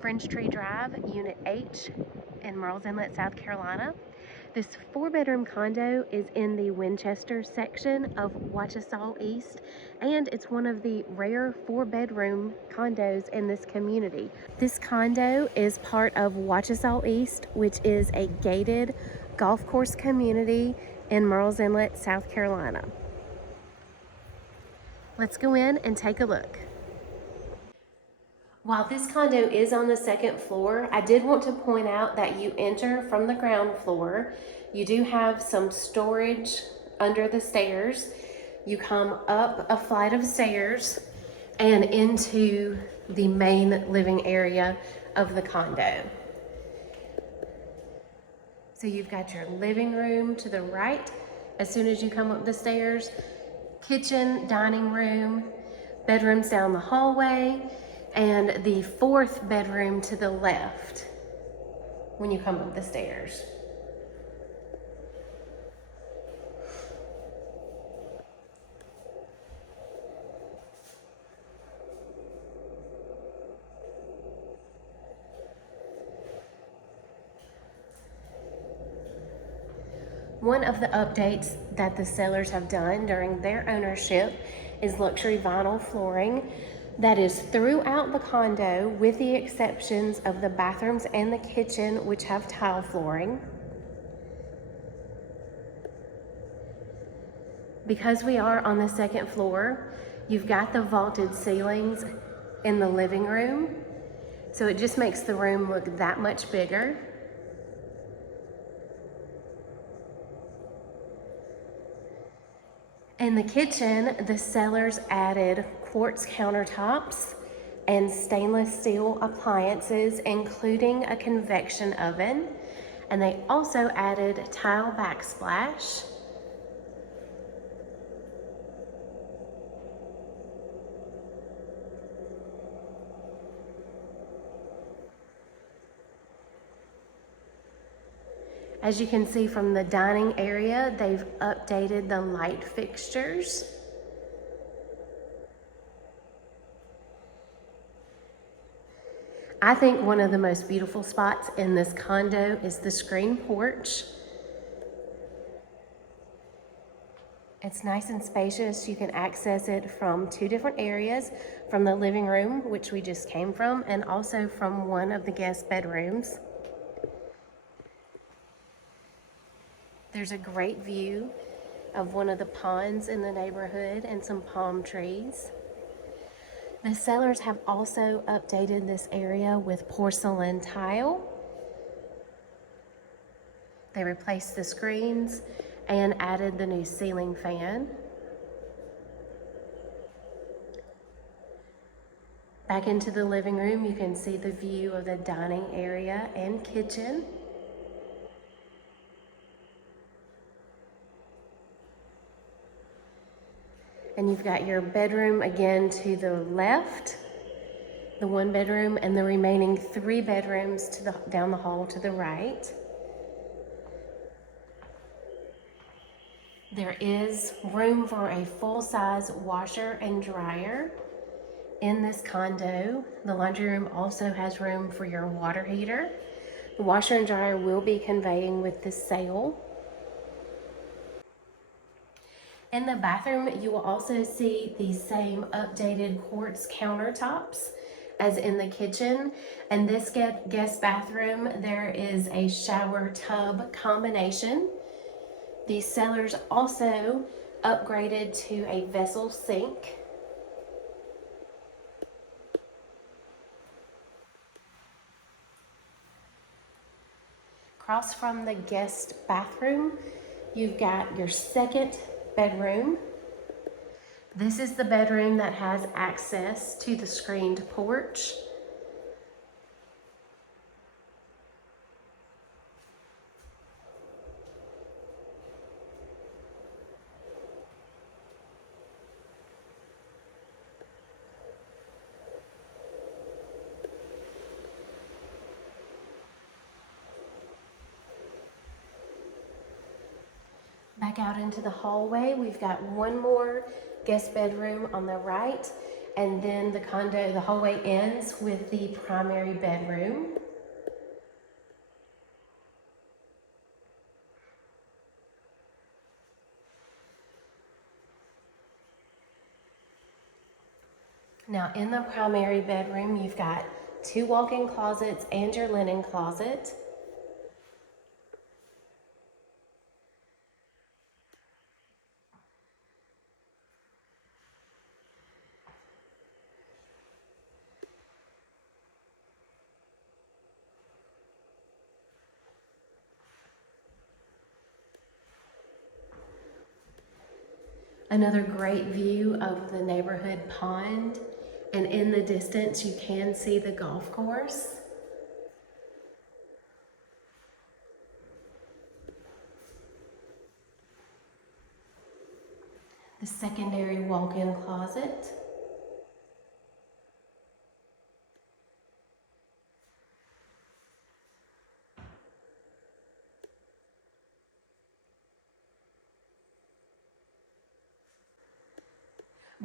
Fringetree Drive, Unit H in Murrells Inlet, South Carolina. This 4-bedroom condo is in the Winchester section of Wachesaw East, and it's one of the rare 4-bedroom condos in this community. This condo is part of Wachesaw East, which is a gated golf course community in Murrells Inlet, South Carolina. Let's go in and take a look. While this condo is on the second floor, I did want to point out that you enter from the ground floor. You do have some storage under the stairs. You come up a flight of stairs and into the main living area of the condo. So you've got your living room to the right as soon as you come up the stairs, kitchen, dining room, bedrooms down the hallway, and the 4th bedroom to the left when you come up the stairs. One of the updates that the sellers have done during their ownership is luxury vinyl flooring that is throughout the condo, with the exceptions of the bathrooms and the kitchen, which have tile flooring. Because we are on the second floor, you've got the vaulted ceilings in the living room, so it just makes the room look that much bigger. In the kitchen, the sellers added quartz countertops and stainless steel appliances, including a convection oven, and they also added tile backsplash. As you can see from the dining area, they've updated the light fixtures. I think one of the most beautiful spots in this condo is the screen porch. It's nice and spacious. You can access it from 2 different areas, from the living room, which we just came from, and also from one of the guest bedrooms. There's a great view of one of the ponds in the neighborhood and some palm trees. The sellers have also updated this area with porcelain tile. They replaced the screens and added the new ceiling fan. Back into the living room, you can see the view of the dining area and kitchen. And you've got your bedroom again to the left, the 1 bedroom, and the remaining 3 bedrooms to down the hall to the right. There is room for a full-size washer and dryer in this condo. The laundry room also has room for your water heater. The washer and dryer will be conveying with the sale. In the bathroom, you will also see the same updated quartz countertops as in the kitchen. And this guest bathroom, there is a shower tub combination. The sellers also upgraded to a vessel sink. Across from the guest bathroom, you've got your 2nd bedroom. This is the bedroom that has access to the screened porch. Back out into the hallway, we've got one more guest bedroom on the right, And then the condo, the hallway ends with the primary bedroom. Now in the primary bedroom, you've got 2 walk-in closets and your linen closet. Another great view of the neighborhood pond, and in the distance you can see the golf course. The secondary walk-in closet.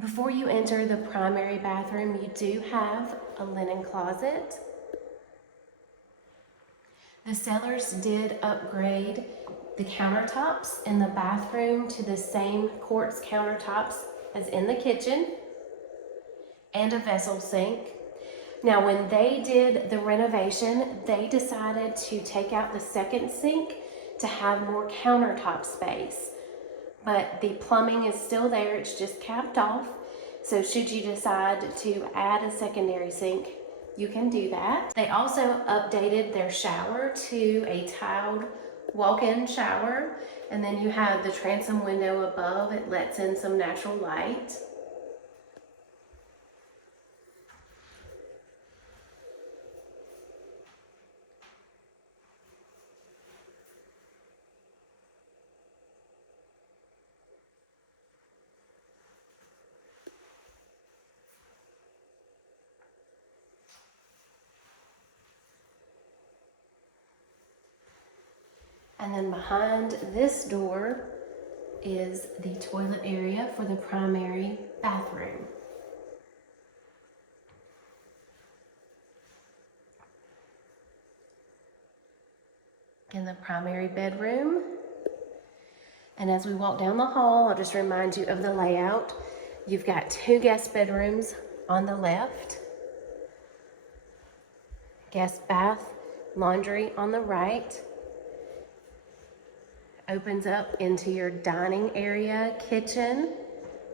Before you enter the primary bathroom, you do have a linen closet. The sellers did upgrade the countertops in the bathroom to the same quartz countertops as in the kitchen, and a vessel sink. Now, when they did the renovation, they decided to take out the second sink to have more countertop space. But the plumbing is still there, it's just capped off. So should you decide to add a secondary sink, you can do that. They also updated their shower to a tiled walk-in shower. And then you have the transom window above, it lets in some natural light. And then behind this door is the toilet area for the primary bathroom. In the primary bedroom. And as we walk down the hall, I'll just remind you of the layout. You've got 2 guest bedrooms on the left, guest bath, laundry on the right. Opens up into your dining area, kitchen,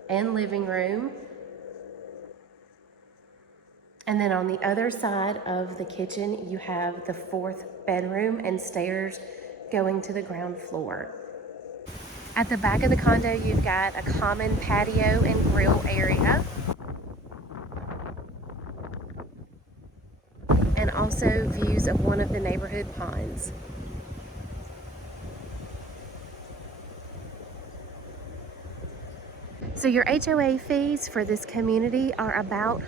and living room. And then on the other side of the kitchen, you have the 4th bedroom and stairs going to the ground floor. At the back of the condo, you've got a common patio and grill area. And also views of one of the neighborhood ponds. So your HOA fees for this community are about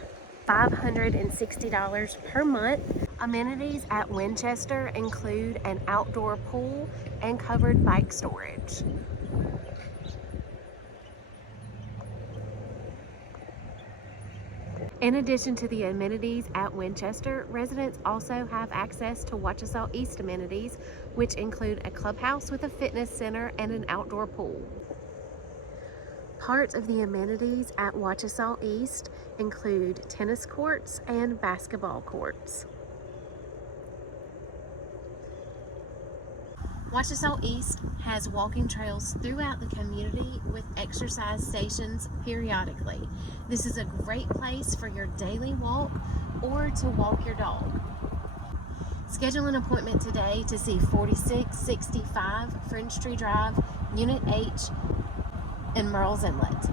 $560 per month. Amenities at Winchester include an outdoor pool and covered bike storage. In addition to the amenities at Winchester, residents also have access to Wachesaw East amenities, which include a clubhouse with a fitness center and an outdoor pool. Part of the amenities at Wachesaw East include tennis courts and basketball courts. Wachesaw East has walking trails throughout the community with exercise stations periodically. This is a great place for your daily walk or to walk your dog. Schedule an appointment today to see 4665 Fringetree Drive, Unit H in Murrells Inlet.